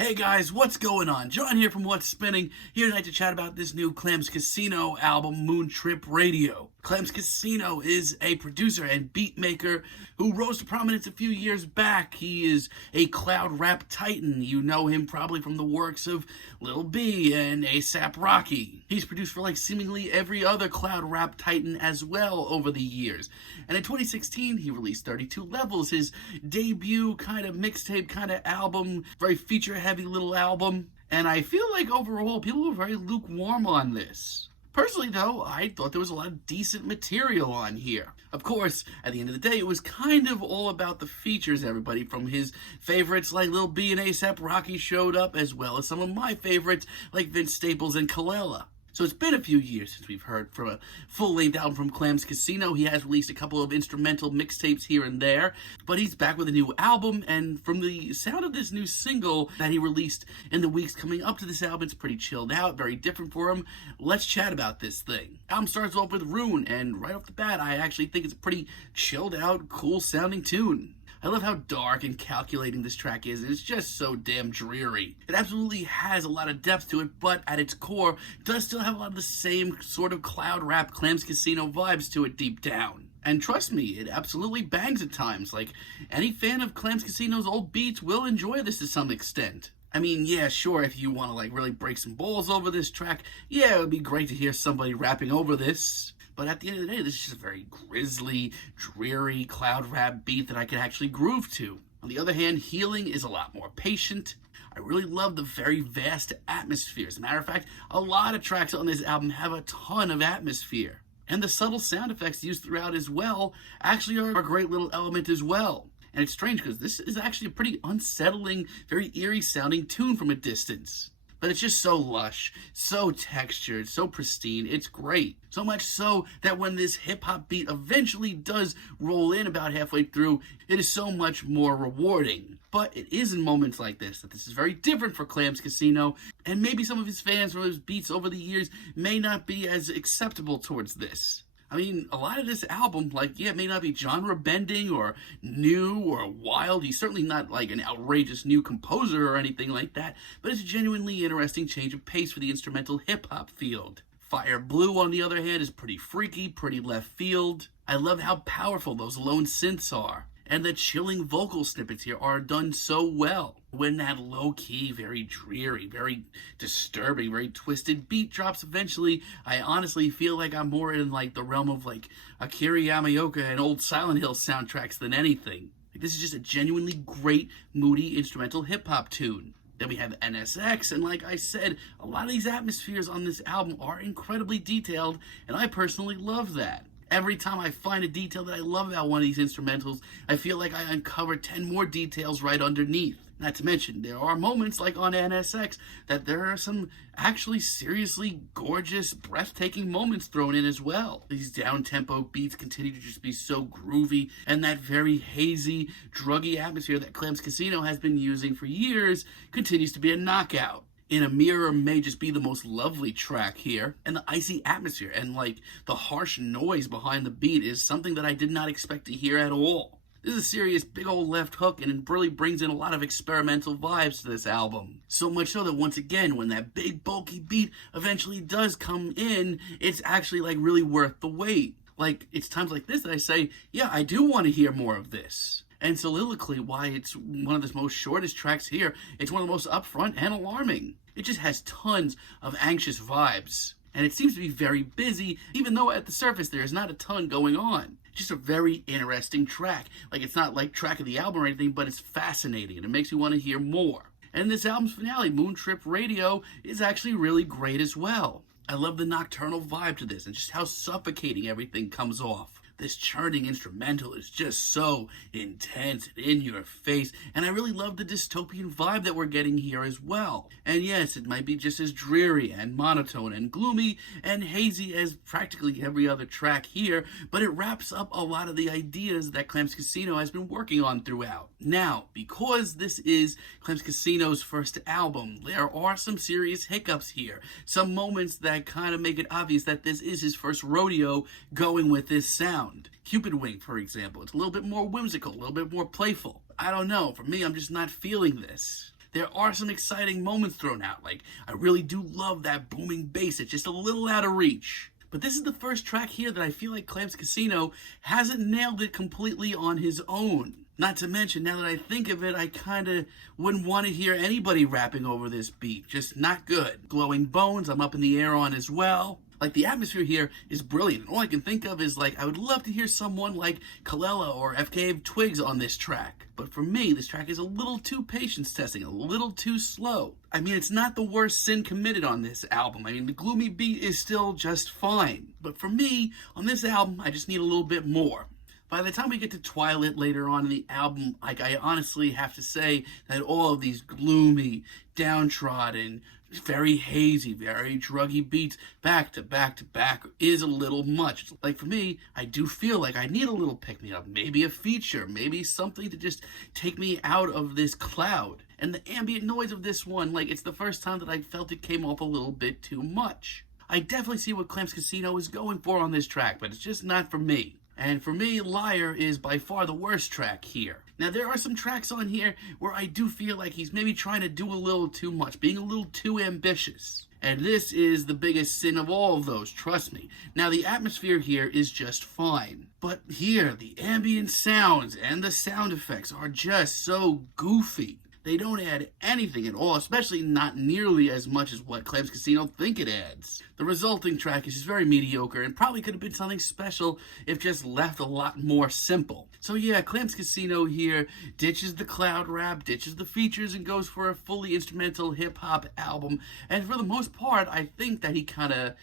Hey guys, what's going on? John here from What's Spinning, here tonight to chat about this new Clams Casino album, Moon Trip Radio. Clams Casino is a producer and beat maker who rose to prominence a few years back. He is a cloud rap titan. You know him probably from the works of Lil B and A$AP Rocky. He's produced for like seemingly every other cloud rap titan as well over the years. And in 2016, he released 32 Levels, his debut kind of mixtape kind of album, very feature-heavy little album. And I feel like overall, people were very lukewarm on this. Personally, though, I thought there was a lot of decent material on here. Of course, at the end of the day, it was kind of all about the features. Everybody from his favorites like Lil B and A$AP Rocky showed up, as well as some of my favorites like Vince Staples and Kalela. So it's been a few years since we've heard from a full-length album from Clams Casino. He has released a couple of instrumental mixtapes here and there, but he's back with a new album, and from the sound of this new single that he released in the weeks coming up to this album, it's pretty chilled out, very different for him. Let's chat about this thing. Album starts off with Rune, and right off the bat, I actually think it's a pretty chilled out, cool sounding tune. I love how dark and calculating this track is, and it's just so damn dreary. It absolutely has a lot of depth to it, but at its core, does still have a lot of the same sort of cloud rap Clams Casino vibes to it deep down. And trust me, it absolutely bangs at times. Like, any fan of Clams Casino's old beats will enjoy this to some extent. I mean, yeah, sure, if you want to like really break some balls over this track, yeah, it would be great to hear somebody rapping over this. But at the end of the day, this is just a very grisly, dreary cloud rap beat that I can actually groove to. On the other hand, Healing is a lot more patient. I really love the very vast atmosphere. As a matter of fact, a lot of tracks on this album have a ton of atmosphere. And the subtle sound effects used throughout as well actually are a great little element as well. And it's strange because this is actually a pretty unsettling, very eerie sounding tune from a distance. But it's just so lush, so textured, so pristine. It's great. So much so that when this hip-hop beat eventually does roll in about halfway through, it is so much more rewarding. But it is in moments like this that this is very different for Clams Casino, and maybe some of his fans from his beats over the years may not be as acceptable towards this. I mean, a lot of this album, like, yeah, it may not be genre-bending or new or wild. He's certainly not, like, an outrageous new composer or anything like that, but it's a genuinely interesting change of pace for the instrumental hip-hop field. Fire Blue, on the other hand, is pretty freaky, pretty left field. I love how powerful those lone synths are. And the chilling vocal snippets here are done so well. When that low-key, very dreary, very disturbing, very twisted beat drops eventually, I honestly feel like I'm more in like the realm of like Akira Yamaoka and old Silent Hill soundtracks than anything. Like, this is just a genuinely great, moody instrumental hip-hop tune. Then we have NSX, and like I said, a lot of these atmospheres on this album are incredibly detailed, and I personally love that. Every time I find a detail that I love about one of these instrumentals, I feel like I uncovered 10 more details right underneath. Not to mention, there are moments like on NSX that there are some actually seriously gorgeous, breathtaking moments thrown in as well. These down-tempo beats continue to just be so groovy, and that very hazy, druggy atmosphere that Clams Casino has been using for years continues to be a knockout. In a Mirror may just be the most lovely track here, and the icy atmosphere and like the harsh noise behind the beat is something that I did not expect to hear at all. This is a serious big old left hook, and it really brings in a lot of experimental vibes to this album. So much so that once again, when that big bulky beat eventually does come in, it's actually like really worth the wait. Like, it's times like this that I say, yeah, I do want to hear more of this. And soliloquy, why it's one of the most shortest tracks here, it's one of the most upfront and alarming. It just has tons of anxious vibes. And it seems to be very busy, even though at the surface there is not a ton going on. It's just a very interesting track. Like, it's not like track of the album or anything, but it's fascinating and it makes you want to hear more. And this album's finale, Moon Trip Radio, is actually really great as well. I love the nocturnal vibe to this and just how suffocating everything comes off. This churning instrumental is just so intense and in your face, and I really love the dystopian vibe that we're getting here as well. And yes, it might be just as dreary and monotone and gloomy and hazy as practically every other track here, but it wraps up a lot of the ideas that Clams Casino has been working on throughout. Now, because this is Clams Casino's first album, there are some serious hiccups here. Some moments that kind of make it obvious that this is his first rodeo going with this sound. Cupid Wing, for example, it's a little bit more whimsical, a little bit more playful. I don't know, for me, I'm just not feeling this. there are some exciting moments thrown out. Like, I really do love that booming bass. It's just a little out of reach. But this is the first track here that I feel like Clams Casino hasn't nailed it completely on his own. Not to mention, now that I think of it, I kind of wouldn't want to hear anybody rapping over this beat. Just not good. Glowing Bones, I'm up in the air on as well. Like, the atmosphere here is brilliant. All I can think of is, like, I would love to hear someone like Kalela or FKA Twigs on this track. But for me, this track is a little too patience testing, a little too slow. I mean, it's not the worst sin committed on this album. I mean, the gloomy beat is still just fine. But for me, on this album, I just need a little bit more. By the time we get to Twilight later on in the album, like, I honestly have to say that all of these gloomy, downtrodden, very hazy, very druggy beats back to back to back is a little much. Like, for me, I do feel like I need a little pick-me-up, maybe a feature, maybe something to just take me out of this cloud. And the ambient noise of this one, like, it's the first time that I felt it came off a little bit too much. I definitely see what Clams Casino is going for on this track, but it's just not for me. And for me, Liar is by far the worst track here. Now, there are some tracks on here where I do feel like he's maybe trying to do a little too much, being a little too ambitious. And this is the biggest sin of all of those, trust me. Now, the atmosphere here is just fine. But here, the ambient sounds and the sound effects are just so goofy. They don't add anything at all, especially not nearly as much as what Clams Casino think it adds. The resulting track is just very mediocre and probably could have been something special if just left a lot more simple. So yeah, Clams Casino here ditches the cloud rap, ditches the features, and goes for a fully instrumental hip-hop album. And for the most part, I think that he kind of,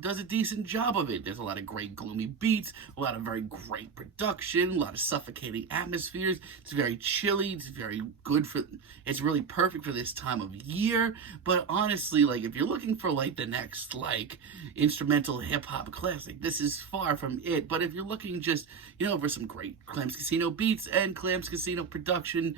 does a decent job of it. There's a lot of great gloomy beats, a lot of very great production, a lot of suffocating atmospheres. It's very chilly, it's very good for, it's really perfect for this time of year. But honestly, like, if you're looking for, like, the next, like, instrumental hip-hop classic, this is far from it. But if you're looking just, for some great Clams Casino beats and Clams Casino production,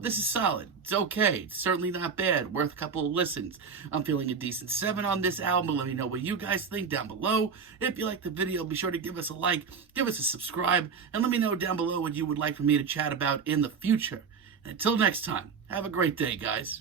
this is solid. It's okay. It's certainly not bad. Worth a couple of listens. I'm feeling a decent 7 on this album. Let me know what you guys think down below. If you like the video, be sure to give us a like, give us a subscribe, and let me know down below what you would like for me to chat about in the future. And until next time, have a great day, guys.